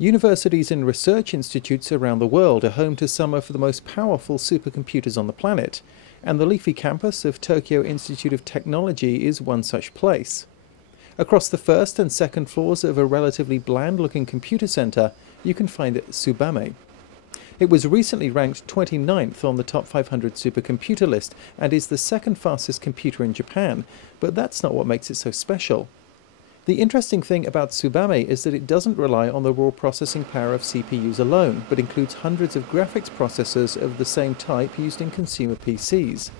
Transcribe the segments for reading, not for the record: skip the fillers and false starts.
Universities and research institutes around the world are home to some of the most powerful supercomputers on the planet, and the leafy campus of Tokyo Institute of Technology is one such place. Across the first and second floors of a relatively bland-looking computer center, you can find Tsubame. It was recently ranked 29th on the top 500 supercomputer list and is the second fastest computer in Japan, but that's not what makes it so special. The interesting thing about Tsubame is that it doesn't rely on the raw processing power of CPUs alone, but includes hundreds of graphics processors of the same type used in consumer PCs.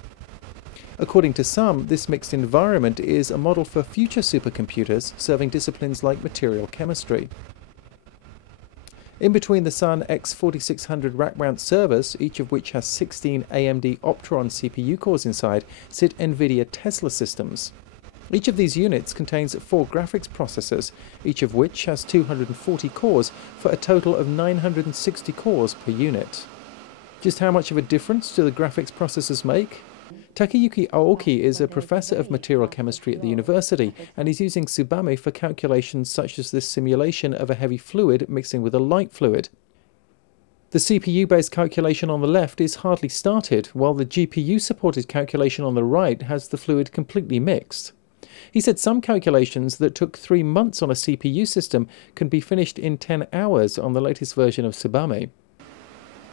According to some, this mixed environment is a model for future supercomputers serving disciplines like material chemistry. In between the Sun X4600 rack-mount servers, each of which has 16 AMD Opteron CPU cores inside, sit NVIDIA Tesla systems. Each of these units contains 4 graphics processors, each of which has 240 cores for a total of 960 cores per unit. Just how much of a difference do the graphics processors make? Takeyuki Aoki is a professor of material chemistry at the university, and he's using Tsubame for calculations such as this simulation of a heavy fluid mixing with a light fluid. The CPU-based calculation on the left is hardly started, while the GPU-supported calculation on the right has the fluid completely mixed. He said some calculations that took 3 months on a CPU system can be finished in 10 hours on the latest version of Tsubame.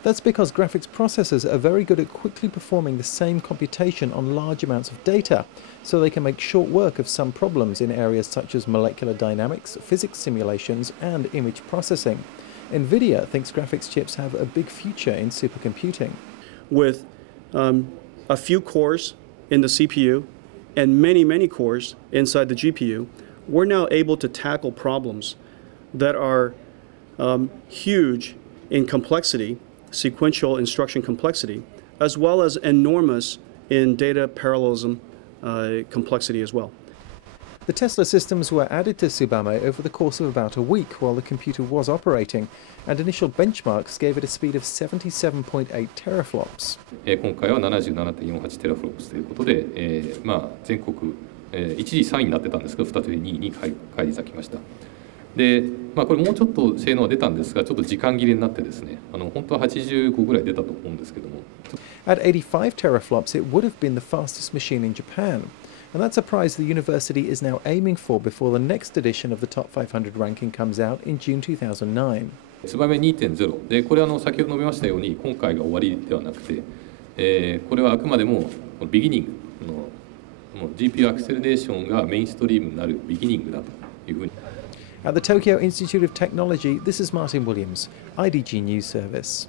That's because graphics processors are very good at quickly performing the same computation on large amounts of data, so they can make short work of some problems in areas such as molecular dynamics, physics simulations, and image processing. NVIDIA thinks graphics chips have a big future in supercomputing. With a few cores in the CPU and many cores inside the GPU, we're now able to tackle problems that are huge in complexity, sequential instruction complexity, as well as enormous in data parallelism complexity as well. The Tesla systems were added to Tsubame over the course of about a week while the computer was operating, and initial benchmarks gave it a speed of 77.8 teraflops. 今回は 77.48 テラフロップスということで、全国、一時3位になってたんですけど、再び2位に返り咲きました。で、これもうちょっと性能は出たんですが、ちょっと時間切れになってですね、本当は85ぐらい出たと思うんですけども。At 85 teraflops, it would have been the fastest machine in Japan. And that's a prize the university is now aiming for before the next edition of the Top 500 ranking comes out in June 2009. ツバメ 2.0 で、これ先ほど述べましたように今回が終わりではなくて、これはあくまでもビギニングの GPU アクセレレーションがメインストリームになるビギニングだというふうに。At the Tokyo Institute of Technology, this is Martin Williams, IDG News Service.